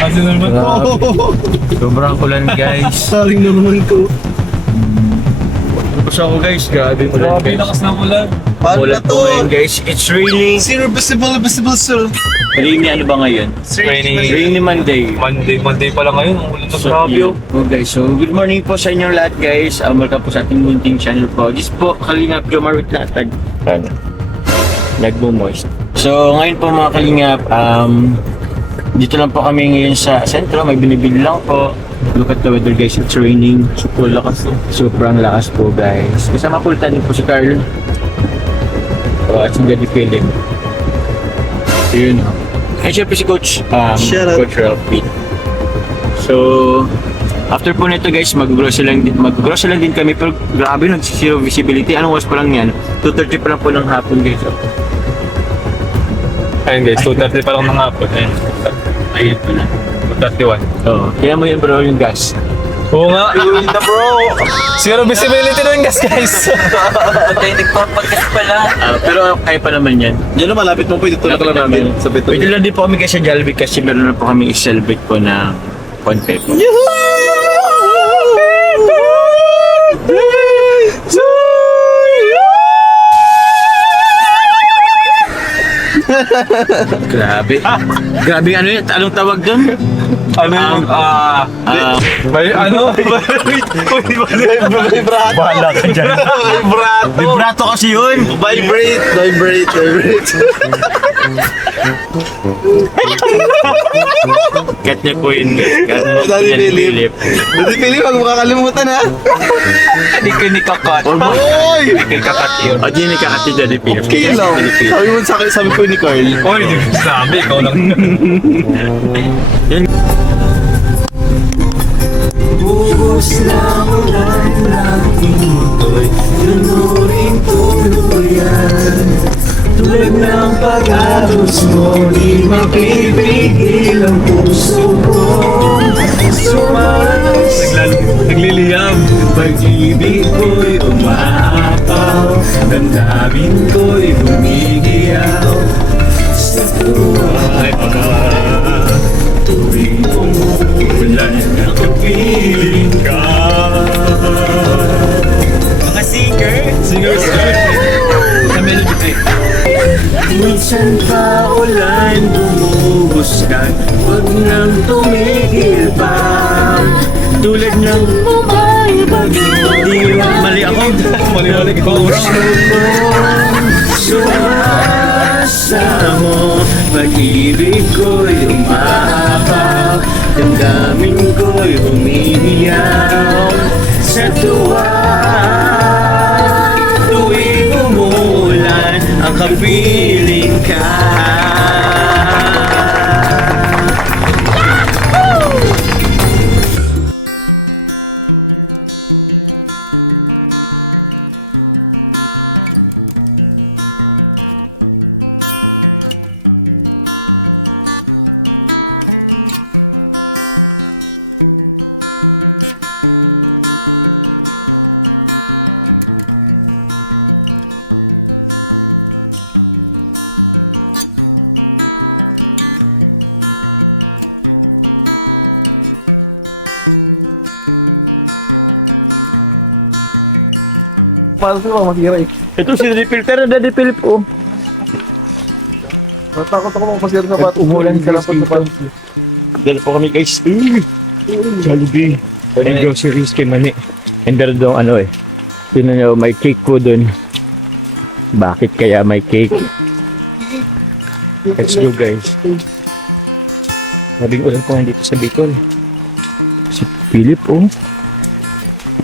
Kasi naman ko. Sobrang ulan guys. Saring na naman ko. Tapos ako guys, grabe ulan Grabe, guys. lakas ng ulan. Paano Ulan na po to? ngayon guys. It's raining. Zero visible sir. Rainy ano ba ngayon? Rainy Monday. Monday pa lang ngayon. Ang ulan na So, grabe yun. Oh, guys, so good morning po sa inyong lahat guys. Welcome po sa ating munting channel po. This po, Kalingap Jomar with Latag. Nagmo-moist. So ngayon po mga Kalingap, dito lang po kami ngayon sa sentro. May binibili lang po. Look at the weather guys, it's raining. Super lakas. Sobrang lakas po guys. Kasama po din po si Carl. At si Daddy Philip. Yun. Ay syempre si Coach, Shout out. Coach Ralph Pitt. So, after po nito guys, mag-grocery lang din kami. Pero grabe, zero visibility. Anong oras pa lang yan? 2:30 pa lang po ng hapon guys. Ayun guys, 2:30 pa lang ng hapon. Ayun. Ayun po na. 2:31. Oo. Kaya mo yun bro yung gas. Oo nga. Uy na bro. Zero visibility na yung gas guys. Patay, nagpapagkas pala. Pero kaya pa naman yan. Diyan na malapit mo po dito na lang namin sa beton. Pwede lang din po kami kasi sa Jollibee kasi meron na po kami i-celebrate po na content po. Grabe. Grabe ano yun? Anong tawag doon? Ano yung, may ano? Vibrato. Bahala ka dyan. Vibrato. Vibrato kasi yun. Vibrate. Kat niya po yun. Daddy Philip. Daddy Philip, huwag mo kakalimutan ha. Hindi ko nikakat. Oy! Hindi ko nikakat yun. O di nakakati dyan ni Philip. Kilaw. Sabi mo sa akin, sabi ko ni Carl. Oy, di ko sabi. Ikaw lang. Buhos na ulan ng imoy, lunurin tuluyan. Tulad ng pag-agos mo, di mapipigil ang puso ko. Nagliliyam. Pag-ibig ko'y umaapaw, damdamin ko'y bumigiyaw. Sa tuwa tuwing umuulan, nakapiling ka. Mga singers. Sa melody. Minsan pa ulan bumubuskag, huwag nang tumigil pa. Tulad ng bumay bagyo, di Mali ako. Mali ko. sumasa mo. Pag-ibig ko'y umahapaw, damdamin ko'y umiiyaw. Sa tuwa tuwing umulan, ang kapiling ka. Paano sila masira eh? Ito si Daddy Philip. Pero Daddy Philip oh. Natakot ako masira sa bato. Umulan sa lapat sa bato. Dala po kami guys. Jollibee. And groceries kay Mani. And meron daw ano eh. Sino nyo, may cake po dun. Bakit kaya may cake? Let's go guys. Mabing ulan po nga dito sa Bicol. Si Philip oh.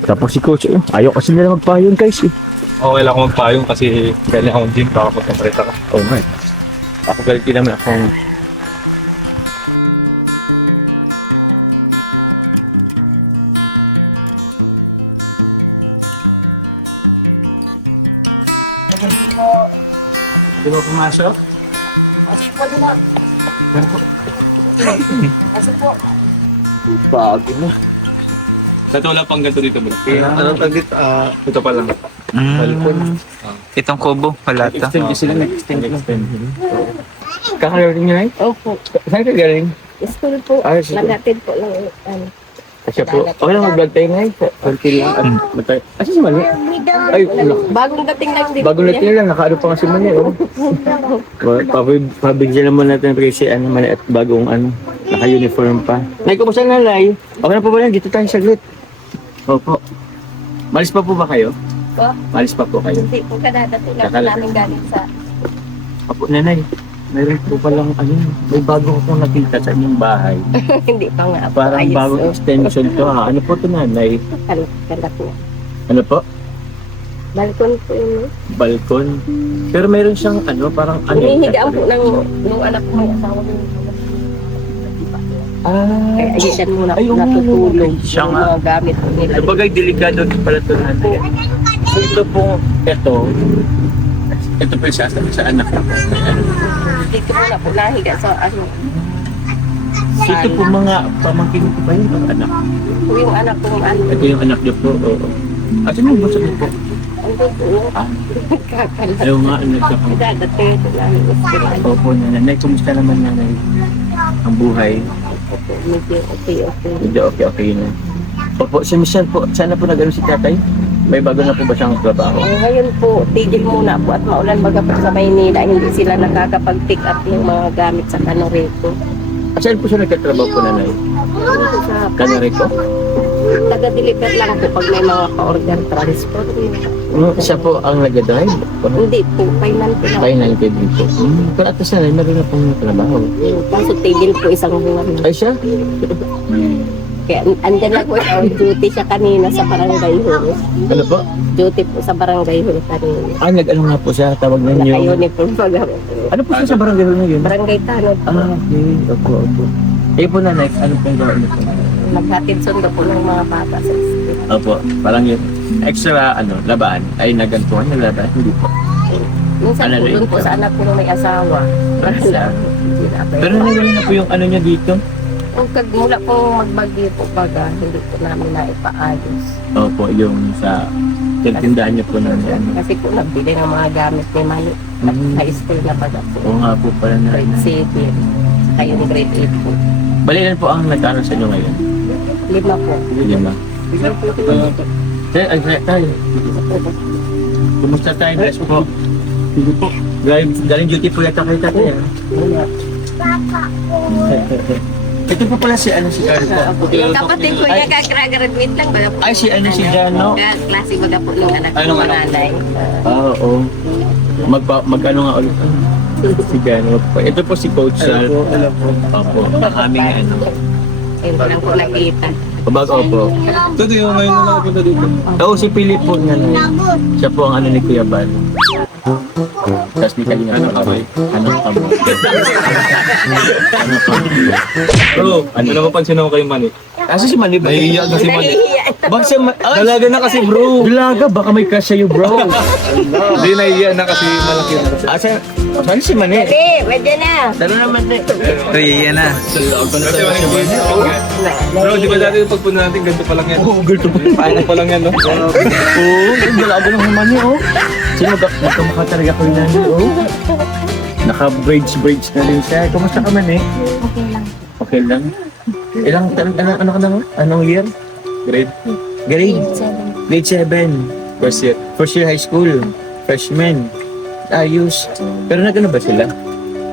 Tapos si Coach oh. Ayaw kasi nila magpayon guys eh. Okay lang ako magpayong kasi galing akong gym. Baka magpapalit ako. Oh my. Ako galit din naman akong Di ba pumasok? Bago mo. Dati wala pang ganito dito bro. Anong tagit? Ito pa lang. Itong kubo, wala to. Extend sila, nag-extend. Kakagaling niyo na? Opo. Saan ka galing? School po. Ah, sige. Naghatid po ng ano. Kasi po, okay lang mag-vlog tayo ngayon. Konti lang. Asa si Mani? Ay, Bagong dating lang din. bago natin lang, nakaano pa nga si Mani. Oh. Pabigyan naman natin kasi ano, Mani at bagong ano, naka-uniform pa. Nay, kumusta nanay? Okay na po ba yan? Dito tayo saglit. Opo. Malis pa po ba kayo? Po? Malis pa po kayo? Hindi po kadadating lang po Kakala- namin galing sa... Opo, nanay. Mayroon po palang ano, may bago akong nakita sa inyong bahay. Hindi pa nga po. Parang bagong extension to ha. Ano po ito nanay? Kalak po. Ano po? Balkon po yun. Balkon. Pero mayroon siyang ano, parang ano. Hinihigaan po ng anak ko may asawa ko. Kaya Ah, dyan muna Ay, po oo. natutulog. Siya Yung nga. mga gamit po nila. Sabagay, delikado din pala ito nanay. So, ito po, ito po sa anak ko. Dito muna po nahiga sa ano. Ito po mga pamangkin ko ba yun? Ang anak. Yung anak ko ano. Ito yung anak niyo po. Oo. At ano yung gusto niyo po? Ano po yung Ah, kakalat. ayaw nga, ano ito. Dadating po namin. Opo, nanay. Kumusta naman nanay? Ang buhay. Medyo okay. Hindi, okay na. Opo, si Michelle po, sana po nag-ano si tatay? May bago na po ba siyang trabaho? Ngayon po, tigil muna po at maulan baga po sa Maynila. Hindi sila nakakapag-pick up ng mga gamit sa Canoreco. At saan po siya nagkatrabaho po nanay? Dito sa Canarico? taga-deliver lang po pag may mga pa-order transport. Siya po ang nag-drive? Hindi po, final po lang. Final din po. Pero at least nanay, meron na pong trabaho. Kaso tigil po isang buwan. Ay siya? Kaya andyan lang po siya. Duty siya kanina sa barangay hall. Ano po? Duty po sa barangay hall kanina. Ah, nag-ano nga po siya, tawag na niyo. Naka-uniform pa po. Ano po siya sa barangay na yun? Barangay Tanod po. Ah, okay. Opo. Eh po nanay, ano po yung gawin niyo po? Maghatid sundo po ng mga bata sa school. Opo, parang yun. Extra, labaan. Ay, nagantuhan na labaan. Hindi po. Minsan Ano po rin? doon po sa anak ko na may asawa. Wala. Pero nangyari na po yung ano niya dito. Kung mula po magbagyo po baga, hindi po namin naipaayos. Opo, yung sa tindahan niyo po na ano. Kasi po nagbili ng mga gamit ni Mali. At high school na baga po. Oo nga po pala na. Grade 7. Saka yung grade 8 po. Balilan po ang nagkano sa inyo ngayon. 5 po. 5. Tayo. Kumusta tayo? Bless po. Sige po. Galing duty po yata kayo tatay. Ito po pala si si Carl po. Yung kapatid ko niya, kagraduate lang baga po. Ay, si Jano. Klase baga po ng anak Anong ng anak? nanay. Oo. Magkano nga ulit? Si Jano po. Ito po si Coach Sal. Opo. Ang aming ano. Ayun lang po nakita. Bago po. Ito din yung ngayon na nakapunta dito. Oo, si Philip po nga na yun. Siya po ang ano ni Kuya Bal. Tapos ni Kalinga ano kamo. Ano kamo. Bro, ano na mapansin ako kay Manny? Asa si Manny ba? Nahihiya na si Manny. Baka siya Dalaga na kasi bro. Dalaga, baka may crush sa'yo bro. Hindi, nahihiya na kasi malaki na kasi. Saan si Manny? Pwede na. Talo naman din. Uy, yan na. Kasi Manny, bro, di ba dati yung pagpunta natin, ganito pa lang yan? Oo, ganito pa. Paano pa lang yan, no? Oo, dalaga ng Manny oh. Sino magkamukha talaga ko yung Manny oh. Naka-braids na din siya. Kumusta ka man eh? Okay lang. Okay lang. Ilang, ano ka na mo? Anong year? Grade Grade 7. 7. first year. First year high school. Freshman. Ayos. Pero nag-ano ba sila?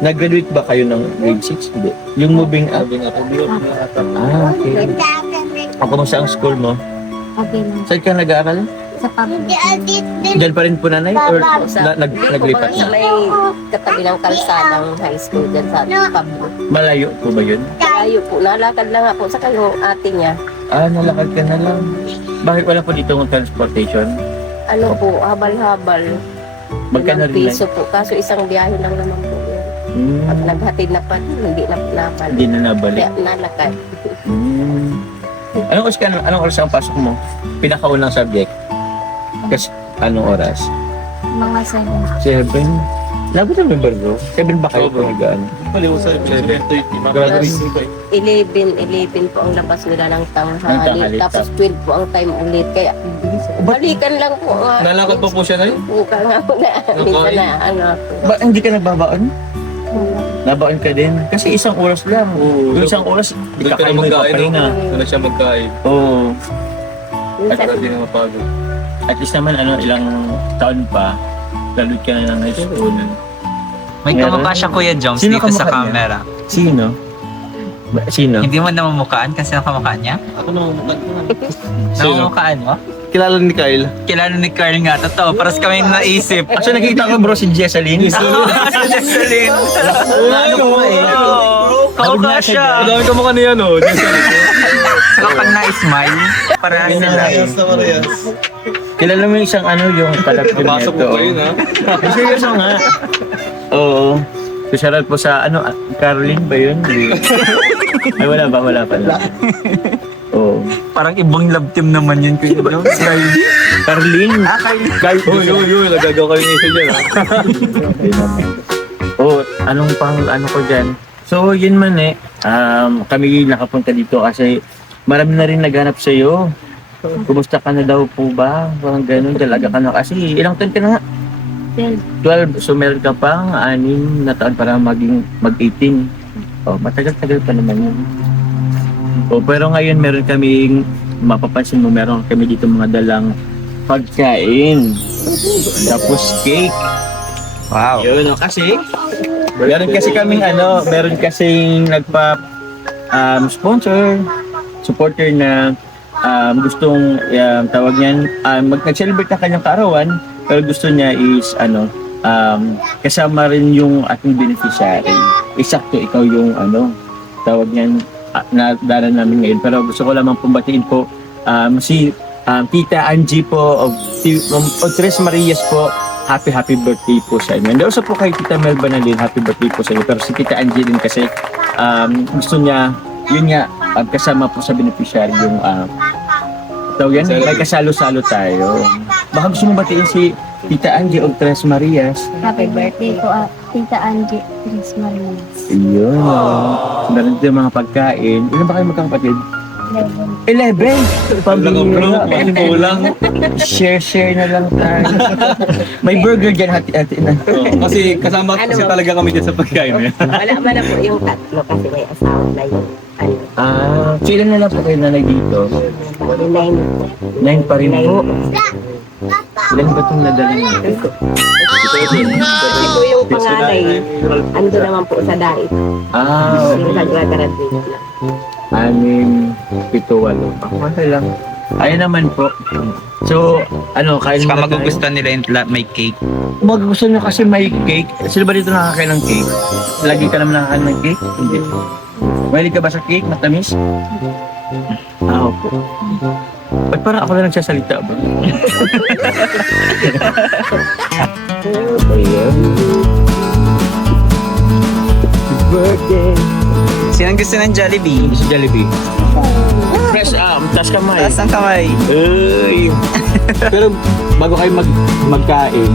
Nag-graduate ba kayo ng grade 6? Hindi. Yung moving up. Ah, okay. O, kumusta ang school mo? Okay lang. Saan ka nag-aaral? Sa public. Diyan pa rin po nanay? Or naglipat Sa na? may katabi ng kalsadang high school dyan sa public. Malayo po ba yun? Layo po, nalakad lang nga po sa kanyang ate niya. Ah, nalakad ka na lang. Bakit wala po dito ng transportation? Ano po, habal-habal. Magkano Ilang rin piso po, kaso isang biyahe lang naman po yun. Pag naghatid na pa, hindi na napal. Hindi na nabalik. Kaya nalakad. Anong oras ang pasok mo? Pinakaunang subject? Kasi anong oras? Mga 7. Labot ang member bro? 7 ba kayo kung nag-ano? Paliw sa 7:30. Graduation pa 11 po ang labas nila ng tanghali, tanghali. Tapos 12 po ang time ulit. Kaya balikan lang po. Nalakad pa po siya na yun? Buka nga po na. Minsan na ano ako. Ba, hindi ka nagbabaon? Wala. Nabaon ka din. Kasi isang oras lang. Oo. Yung isang oras, di Doon ka ka na kayo may magkain, papahinga. no? Doon na siya magkain. Oo. At Minsan, hindi na mapagod. At least naman, ilang taon pa, graduate ka na ng high school. May Meron? kamukha siya Kuya Joms Sino dito sa kamukha niya? camera. Sino? Sino? Hindi mo namumukhaan kasi nakamukha niya? Ako naman, Namumukhaan mo? Kilala ni Kyle. Kilala ni Carl nga, totoo. Paras kami naisip. Actually, nakita ko bro si Jesseline. Jesseline. Ano ko eh. Kamukha siya. Ang dami ka mukha niya, no? Saka pag na-smile, para sila. na parehas. Kilala mo yung isang yung kalapit Napasok mo pa yun, ha? Seryoso nga. Oo. So, shoutout po sa, Caroline ba yun? Ay, wala pala. Oo. Parang ibang love team naman yun, Kuya Joms. Caroline? Uy, nagagawa kayo ng isa dyan, ha? Oo, anong ko dyan? So, yun man kami nakapunta dito kasi marami na rin naghanap sa'yo. Kumusta ka na daw po ba? Parang ganun, dalaga ka na. Kasi ilang taon ka na nga? 12. So, meron ka pang 6 na taon para mag-18. Oh, matagal-tagal pa naman yun. Oh, pero ngayon meron kaming, mapapansin mo, meron kami dito mga dalang pagkain. Tapos cake. Wow. Yun, kasi meron kasing sponsor, supporter na gustong tawag niyan, nag-celebrate ng kanyang kaarawan, pero gusto niya is kasama rin yung ating beneficiary. Eksakto ikaw yung tawag niyan na dala namin ngayon. Pero gusto ko lamang pumbatiin po si Tita Angie po of Tres Marias po. Happy birthday po sa inyo. And also po kay Tita Mel Banalin, happy birthday po sa inyo. Pero si Tita Angie din kasi gusto niya, yun nga, kasama po sa beneficiary yung tawag yan, may kasalo-salo tayo. Baka gusto mo batiin si Tita Angie of Tres Marias. Happy birthday po, Tita Angie Tres Marias. Yun. Meron din mga pagkain. Ilan ba kayo magkakapatid? 11! Pambira. Kulang. Share na lang tayo. May burger dyan, hati-hati na. Kasi kasama kasi talaga kami dyan sa pagkain. wala man na po yung tatlo kasi may asawa na yung Sila na lang po kayo nanay dito? 9 po. 9 pa rin po. Ilan ba itong nadala niyo? Kasi po yung panganay, ando naman po sa dait. Yung nag-graduate lang. 6, 7, 8. Okay lang. Ayun naman po. So, kain Saka muna tayo. magugustuhan nila yung may cake. Magugustuhan nyo kasi may cake. Sila ba dito nakakain ng cake? Lagi ka naman nakakain ng cake? Hindi. Mahilig ka ba sa cake? Matamis? Opo. Ba't parang ako na nagsasalita ba? Ayan. Happy birthday. Sinang gusto ng Jollibee? Si Jollibee. Press taas kamay. Taas ang kamay. Uy. Pero bago kayo magkain,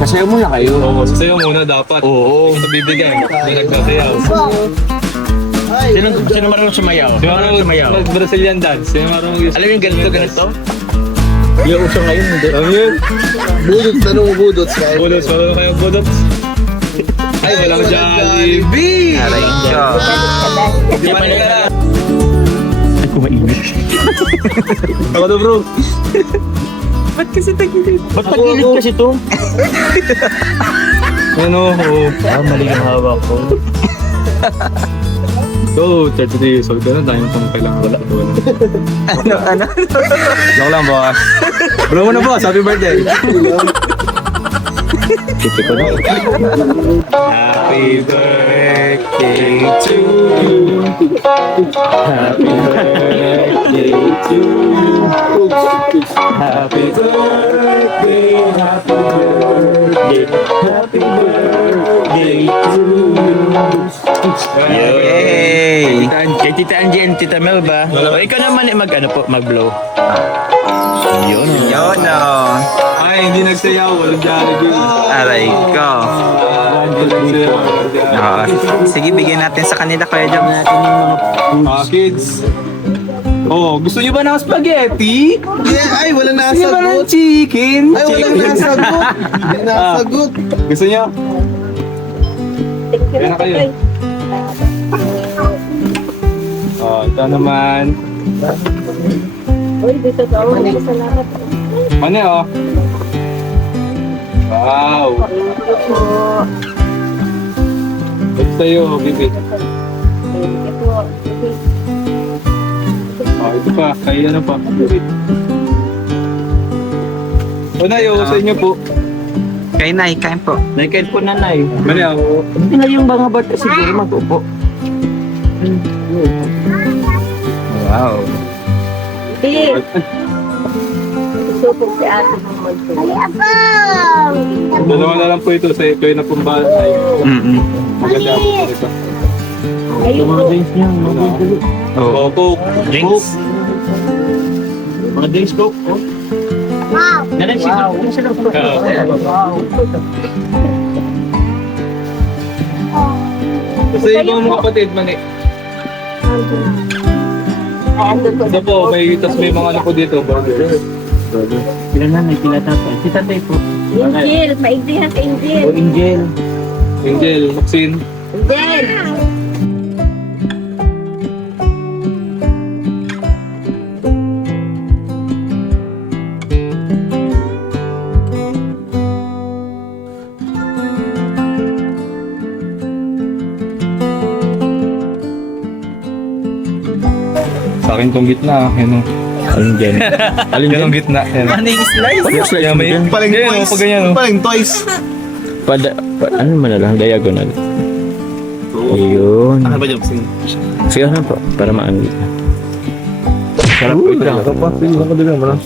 sasayaw muna kayo. Oo, sasayaw muna dapat. Oo. Ito bibigyan. May nagsasayaw. Sino marunong sumayaw? Sino marunong sumayaw? Brazilian dance? Sino marunong Alam mo yung ganito? Yung uso ngayon, hindi. Alam yun? Budots, tanong mo budots, Kyle. Budots, marunong kayong budots? Ay, walang Jollibee! Aray ko. Di pa nila. Ay, kumainit. Ako na bro. Ba't kasi tagilid? Ba't tagilid kasi to? Ano? Mali yung hawak ko. So, 33 years old ka na, dahil pang kailangan wala. Ano? Joke lang, boss. Bro mo na, boss. Happy birthday. Titi ko na. Happy birthday to you. Happy birthday to you. Happy birthday, happy birthday, happy birthday to you. Yay! Kay Tita Angie and Tita Mel ba? O ikaw naman mag-blow. Yun. Yun o. Ay, hindi nagsayaw. Walang Jollibee. Aray ko. Oo. Sige, bigyan natin sa kanila, Kuya Joms. Kids. Oh, gusto niyo ba ng spaghetti? Yeah, ay, wala Gusto niyo ba ng nasagot. chicken? Ay, wala nasagot. Hindi nasagot. Gusto niyo? Thank you Kaya na kayo. Oh, ito naman. Uy, dito daw. Salamat. Mani, oh. Wow. Thank you po. Ito sa'yo, Bibi. Thank you po. Oh, ito pa. Kaya ano pa, Bibi. O na, sa inyo po. Kay Nay, kain po. Nakain po nanay. Mani, oh. Hindi na yung mga bata siguro mag-upo. Wow. Hindi. Susupog si ate ng magtuloy. Dalawa na lang po ito sa ito na pumbahan tayo. Maganda po ito. Yung mga drinks niya, mga drinks. Oh, Coke. Drinks? Mga drinks po. Wow! Nanay, sila po. Kasi yung mga kapatid, Mani. Ito po, may mga ano po dito, burger. Sila nanay, sila tatay. Si tatay po. Angel, maigdihan ka Angel. O Angel. Angel, Maxine. Angel. Sa akin tong gitna, yan o. Alin dyan? Alin Yan ang gitna. Yan. Maning slice. Yan, may Paling Yan, twice. pag ganyan, oh. Paling twice. Ano man na lang? Diagonal. Ayun. Ano ba dyan? Sige na po, para maano dito. Sarap po ito lang. Sige, ako din naman.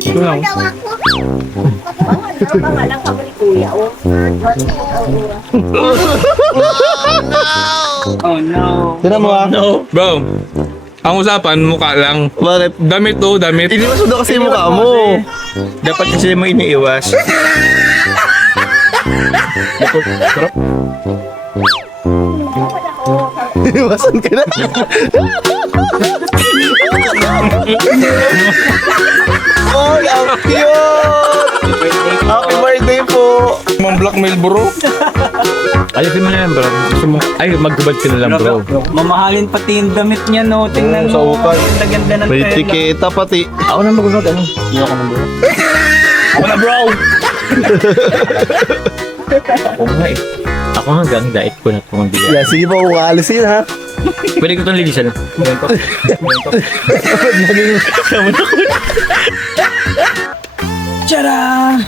Ito lang. Pangalan ka ba ni Kuya? Oh no. Tinan mo ah. Bro, ang usapan, mukha lang. Bakit? Damit to, damit. Hindi masundo kasi yung mukha mo. Dapat kasi mo iniiwas. Iwasan ka na. Oh, ang cute! Happy birthday po! Mga blackmail, bro. Ayusin mo na yan, bro. Gusto mo, ay, maghubad ka na lang, bro. Mamahalin pati yung damit niya, no? Tingnan Sa mo. ukay. Ganda-ganda ng May tela. tiketa pati. Ako na maghubad, ano? Hindi ako na, bro. Ako na, bro. Ako nga eh. Ako nga gang diet ko na itong biya. Yeah, sige po, kung aalisin ha. Pwede ko itong lilisan. Tara!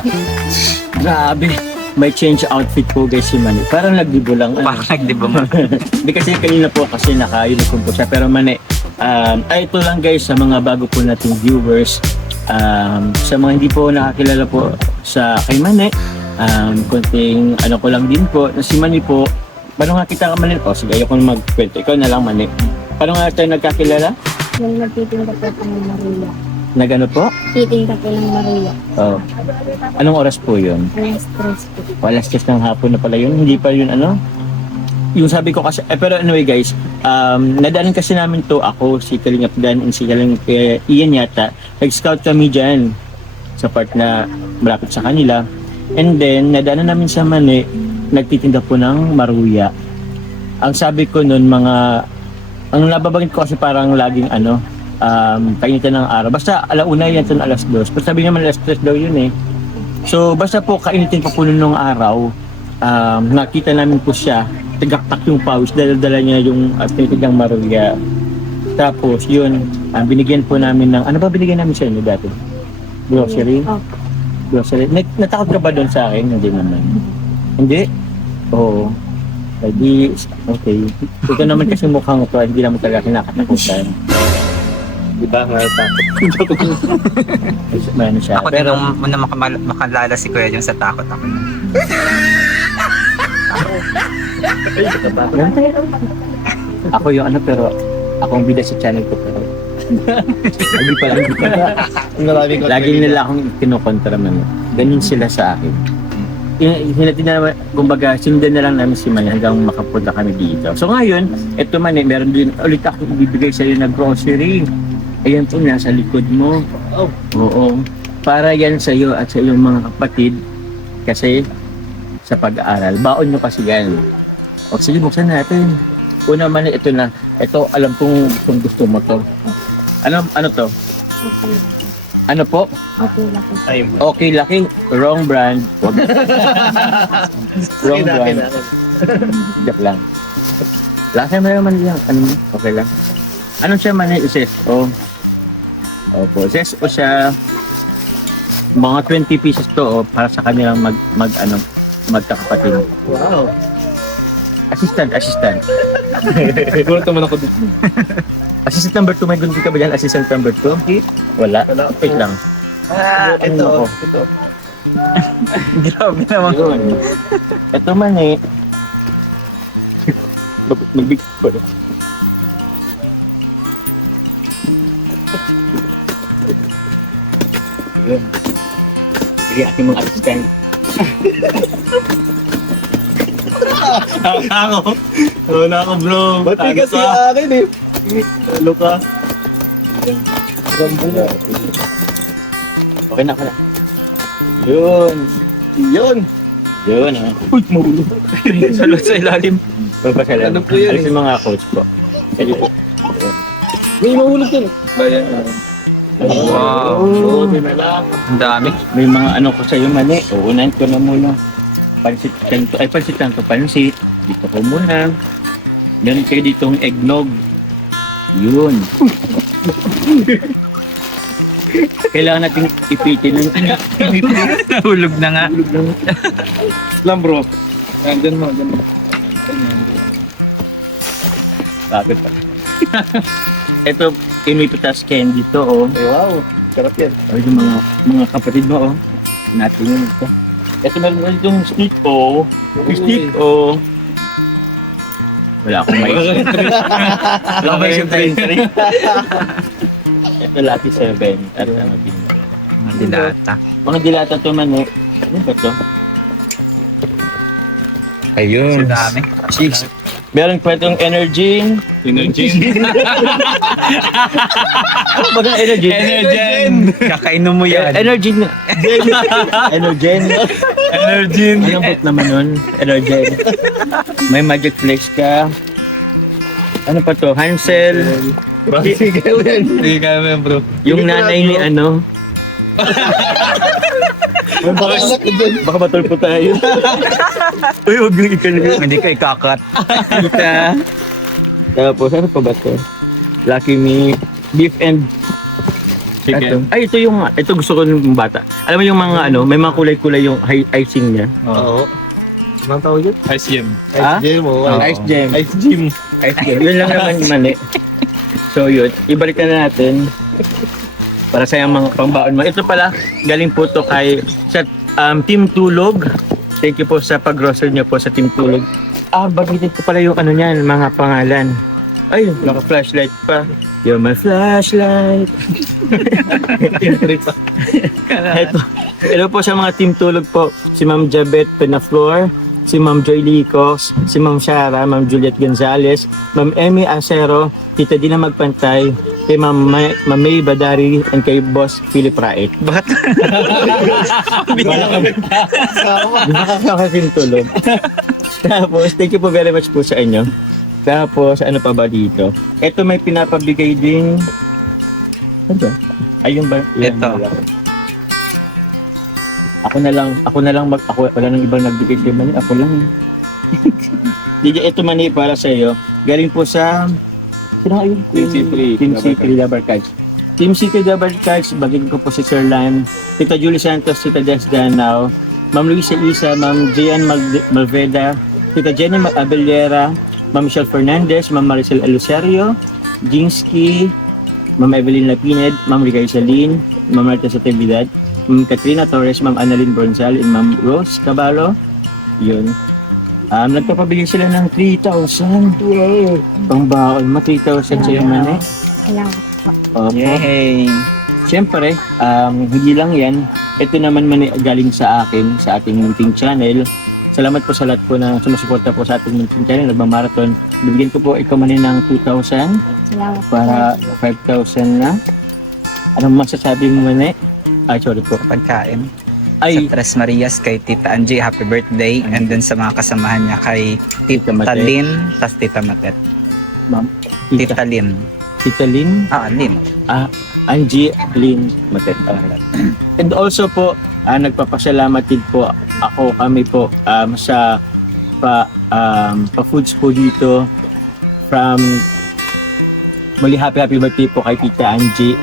Grabe. May change outfit po guys si Manny. Parang nagdibo lang. Parang nagdiba mo. Hindi kasi kanina po kasi naka-uniform po siya. Pero Manny, ito lang guys sa mga bago po nating viewers. Sa mga hindi po nakakilala po sa kay Manny, konting ano ko lang din po na si Manny po, paano nga kita ka Manny? O sige, ayoko na magkwento. Ikaw na lang Manny. Paano nga tayo nagkakilala? Yung nagtitinda po ako ng Maria. Nagano po? Titinda po ng Maria. Oh. Anong oras po yun? Alas 3 po. Alas 10 ng hapon na pala yun. Hindi pa yun ano? Yung sabi ko kasi, pero anyway guys, nadaanan kasi namin to ako, si Kalingap Dan, and si Kalingap Ian yata. Nag-scout kami dyan sa part na malapit sa kanila. And then, nadaanan namin sa Mani, nagtitinda po ng maruya. Ang sabi ko nun, ang nababangit ko kasi parang laging kainitan ng araw. Basta alauna yan ito alas 2. Pero sabi naman alas 3 daw yun eh. So basta po kainitin pa po nung araw, nakita namin po siya, tagaktak yung pawis, dala-dala niya yung tinitig ng maruya. Tapos yun, binigyan po namin ng, ano ba binigyan namin sa inyo dati? Grocery? Opo. Grocery. Natakot ka ba doon sa akin? Hindi naman. Hindi? Oo. Hindi, okay. Ito naman kasi mukhang ito, hindi naman talaga kinakatakutan. Diba? Takot. Ano siya. Ako din nung muna makalala si Kuya Jun sa takot ako. Ako yung pero ako ang bida sa channel ko pero hindi pala. Marami ko. Lagi nila akong kinukontra man. Ganun sila sa akin. Hinati na naman, kumbaga, sinundan na lang namin si Manny hanggang makapunta kami dito. So ngayon, eto man meron din ulit ako ibibigay sa iyo na grocery. Ayan po, nasa likod mo. Oo. Para yan sa iyo at sa iyong mga kapatid kasi sa pag-aaral. Baon nyo kasi yan. O sige, buksan natin. Una man, ito na. Ito, alam kong kung gusto mo to. Ano to? Okay lang. Ano po? Okay lang. Okay, laki. Wrong brand. Wrong brand. Joke lang. Laki mo naman lang. Ano mo? Okay lang. Anong siya man eh? Zesto. Opo. Zesto siya. Mga 20 pieces to para sa kanilang magkakapatid. Wow. Assistant. Siguro naman ako dito. Assistant number 2, may gunting ka ba dyan? Assistant number 2? Wala. Wait lang. Ito. Grabe naman. Yun. Ito man eh. Magbig ko. Yun. Sige, aking mga assistant. Ako. Wala ako bro. Ba't Tago kasi ka. akin eh? Talo ka. Okay na. Yun. Yun ah. Uy, mahulog. Salot sa ilalim. Papasalan. Ano po yun? Alis yung mga coach po. May mahulog yun. Bayan. Wow. Buti na lang. Ang dami. May mga ano ko sa'yo mani. Uunahin ko na muna. Pansit lang to. Pansit. Dito ko muna. Meron kayo ditong eggnog. Yun. Kailangan natin ipitin ng Nahulog na nga. Lang bro. Andyan mo. Pagod pa. Ito, inipitas candy to, oh. Ay, wow. Sarap yan. O, yung mga kapatid mo, oh. Natin yun ito. Ito meron mo itong stick, oh. Stick, oh. Wala akong mais. Wala akong mais yung 3. Ito, Lucky 7. At ano din. Mga dilata. Mga dilata to man, eh. Ano ba to? Ayun. Ang dami. 6. Meron pa itong energy. Energy. Ano ba ang energy? Energen! Kakainom mo yan. Energy. Energen. Energen! Ang lambot naman nun. Energen. May magic flex ka. Ano pa to? Hansel. Bicycle yan. Sige kaya mo yan bro. Yung nanay ni ano. Baka matulpo tayo. Uy, huwag yung ikalagay. Hindi ka ikakat. Kita. Tapos, ano pa ba to? Lucky Me. Beef and Chicken. Ay, ito gusto ko ng bata. Alam mo yung mga ano, may mga kulay-kulay yung icing niya. Oo. Anong tawag yun? Ice Gem. Ha? Jam, oh. Ice jam. Ice Gem. Ice jam. Yun lang naman mali. So yun, ibalik na natin para sa yung mga pangbaon mo. Ito pala, galing po to kay sa Team Tulog. Thank you po sa pag-grocery niyo po sa Team Tulog. Bagitin ko pala yung ano niyan, mga pangalan. Ay, naka-flashlight pa. You're my flashlight. Ito. Hello po sa mga Team Tulog po. Si Ma'am Jabet Penaflor, si Ma'am Joy Licos, si Ma'am Shara, Ma'am Juliet Gonzalez, Ma'am Emmy Acero, Tita Dina Magpantay, kay Ma'am May Badari, and kay Boss Philip Rait. Bakit? Nakaka-Team Tulog. Tapos, thank you po very much po sa inyo. Tapos, ano pa ba dito? Ito may pinapabigay din. Ano ba? Ayun ba? Yan, Ito. wala. Ako na lang wala nang ibang nagbigay sa mani, ako lang. DJ, ito mani para sa iyo. Galing po sa sino ayun? Team C3. Team C3 Rubber Cards. Team C3 Rubber Cards, bagay ko po si Sir Lime, Tita Julie Santos, Tita Des Danao, Ma'am Luisa Isa, Ma'am Gian Malveda, Tita Jenny Abellera, Ma'am Michelle Fernandez, Ma'am Maricel Elusario, Jinsky, Ma'am Evelyn Lapined, Ma'am Rigay Salin, Ma'am Marta Sotevidad, Ma'am Katrina Torres, Ma'am Annalyn Bronzal, and Ma'am Rose Caballo. Yun. Nagpapabigay sila ng 3,000. Yay! Pangbaon mo, 3,000 sa'yo man eh. Salamat po. Opo. Yay! Siyempre, hindi lang yan. Ito naman man galing sa akin, sa ating munting channel. Salamat po sa lahat po na sumusuporta po sa ating munting channel, nagmamarathon. Bibigyan ko po ikaw man ng 2,000 Salamat po. para 5,000 na. Anong masasabi mo man eh? Ay, sorry po. Pagkain. Ay, Sa Tres Marias kay Tita Angie, happy birthday. And then sa mga kasamahan niya kay Tita Matet. Lynn, tas Tita Matet. ma'am. Tita Lynn. Tita Lynn. Lynn. Angie Lynn Matet. And also po, nagpapasalamat din po kami po sa pa-foods po dito from muli happy birthday po kay Tita Angie.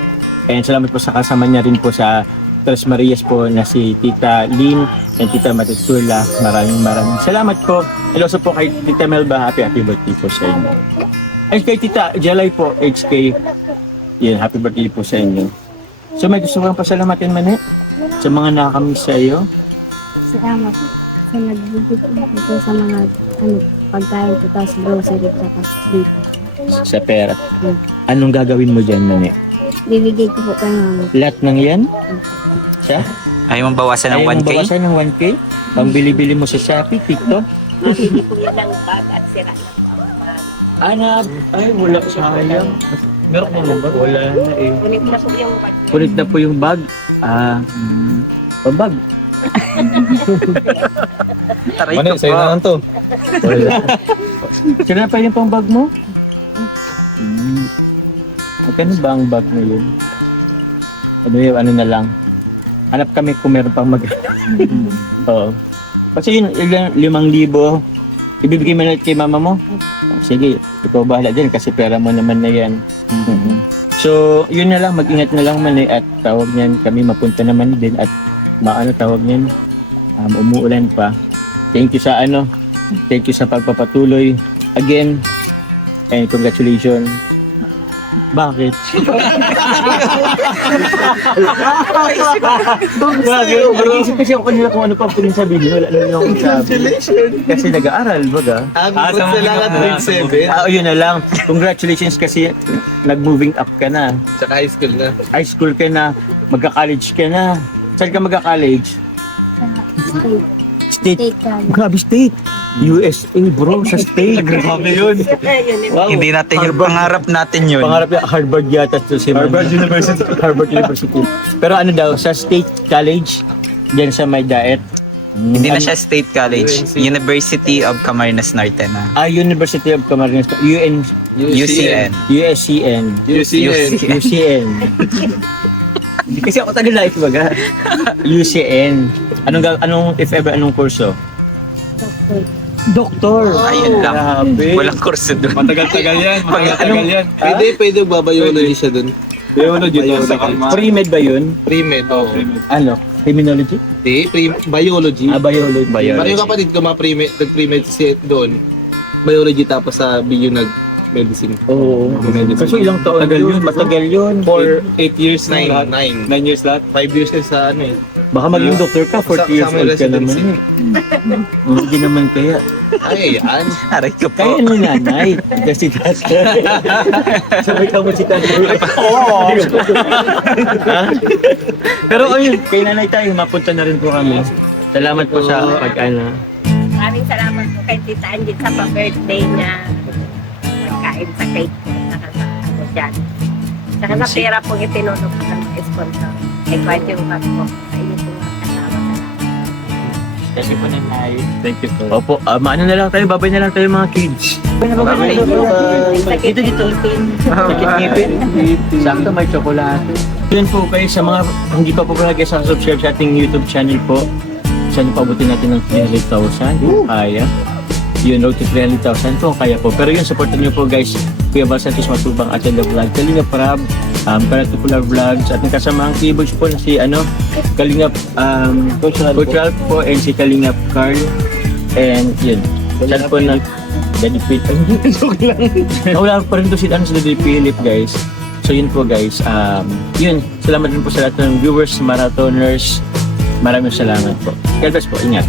And salamat po sa kasama niya rin po sa Tres Marias po na si Tita Lynn and Tita Matitula. Maraming salamat po. And also po kay Tita Melba, happy birthday po sa inyo. And kay Tita Jelay po, HK, yun, happy birthday po sa inyo. So may gusto kang pasalamatin man sa mga nakakamiss sa iyo. Salamat sa nagbibigay ko sa mga pagkain ko, tapos grocery, tapos dito. Sa pera. Anong gagawin mo dyan, Mane? Bibigay ko po kay mama. Lahat ng yan? Siya? Ayaw mong bawasan ng Ayaw mong 1K? bawasan ng 1K? Pang bili-bili mo sa Shopee, TikTok? Nabili ko yan ng bag at sira na po ang bag. Ay, wala. Sayang. Meron mo ba? Wala na eh. Kunin ko na po yung bag. Kulit na po yung bag. Pabag. Taray Mani, ko sa'yo na po. lang to. Wala. Sino pa yung pang bag mo? Magkano ba ang bag na yun? Ano na lang. Hanap kami kung meron pang mag... Oo. Kasi yun, 5,000. Ibibigay mo na kay mama mo? Sige, ikaw bahala din kasi pera mo naman na yan. So, yun na lang, mag-ingat na lang man at tawag niyan, kami mapunta naman din at tawag niyan, umuulan pa. Thank you sa pagpapatuloy again and congratulations. Bakit? Nag-isip kasi ako kanina kung ano pa pwedeng sabihin. Wala na yung sabi. Kasi nag-aaral, baga. Salamat grade 7. Yun na lang. Congratulations kasi nag-moving up ka na. Tsaka high school na. High school ka na. Magka-college ka na. Saan ka magka-college? Sa State. state college. Grabe state. USA bro, sa state. Grabe yun. Wow. Hindi natin yung pangarap natin yun. Pangarap niya, Harvard yata to si Harvard University. Harvard University. Pero ano daw, sa State College, dyan sa may daet. Hindi na siya State College. University of Camarines Norte na. University of Camarines. UCN. UCN. Hindi kasi ako taga-life baga. UCN. Anong if ever, anong kurso? Doktor. Ayun lang. Grabe. Walang kurso doon. Matagal-tagal yan. Matagal yan. Pwede magbabiology siya dun. Biology to sa kalma. Pre-med ba yun? Pre-med, oo. Ano? Criminology? Hindi, biology. Biology. Parang yung kapatid ko, nag-pre-med siya doon. Biology tapos sa BU nag-medicine. Oo. Kasi ilang taon yun? Matagal yun. 8 years na 9. lahat. 9 years lahat. 5 years na sa ano eh. Baka maging doktor ka, 40 years Summer old ka naman residency. Hindi naman kaya. Ay, yan. Aray ko Kaya po. ano nanay? Kasi tatay. Sabay ka mo si tatay. Oo. Pero ayun, kay nanay tayo, mapunta na rin po kami. Salamat po sa pag-ana. Maraming salamat po kay Tita Angie sa pa-birthday niya. Pagkain sa cake ko. Saka sa ano dyan. Saka sa pera pong itinulong ko ng mga sponsor. Kay Kwento yung bag po. Sa inyo po mga kasama. Thank you po nanay. Thank you po. Opo, maano na lang tayo, babay na lang tayo mga kids. Bye-bye. Dito. Sakit-ngipin. Sakto may tsokolate. Yun po kayo sa mga hindi pa po palagi sa subscribe sa ating YouTube channel po. Sana pabutin natin ng 300,000. Kaya. Yun, road to 300,000 po. Kaya po. Pero yun, supportan nyo po guys. Kuya Val Santos Matubang at The Vlog. Kalinga Prab. Particular Vlogs. At ang kasamang keyboards po na si Kalinga Coach Ralph po and si Kalinga Carl. And yun. Sana po Daddy Philip. Ay, joke lang. Wala pa rin to si Daddy Philip guys. So yun po guys. Yun. Salamat din po sa lahat ng viewers, marathoners. Maraming salamat po. God bless po. Ingat.